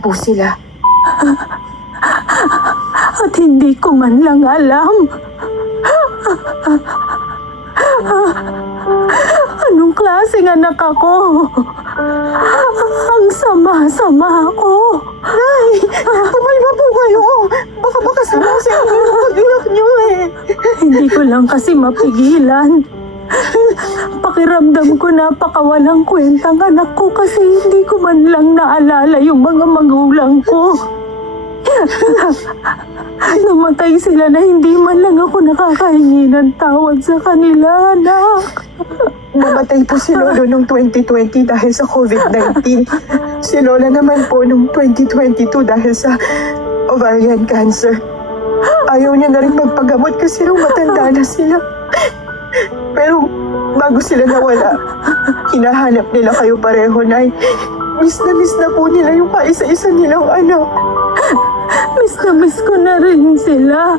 po sila. At hindi ko man lang alam. Anong klaseng anak ako? Ang sama-sama ako. Nay, kumalma po kayo. Baka sama sa inyo yung pag-iyak niyo eh. Hindi ko lang kasi mapigilan. Pakiramdam ko napakawalang kwentang anak ko kasi hindi ko man lang naalala yung mga magulang ko. Namatay sila na hindi man lang ako nakakahingi ng tawad sa kanila, anak. Namatay po si Lolo noong 2020 dahil sa COVID-19. Si Lola naman po noong 2022 dahil sa ovarian cancer. Ayaw niya na rin magpagamot kasi nung matanda na sila. Pero bago sila nawala, hinahanap nila kayo pareho, Nay. Miss na po nila yung kaisa-isa nilang anak. Miss na miss ko na rin sila.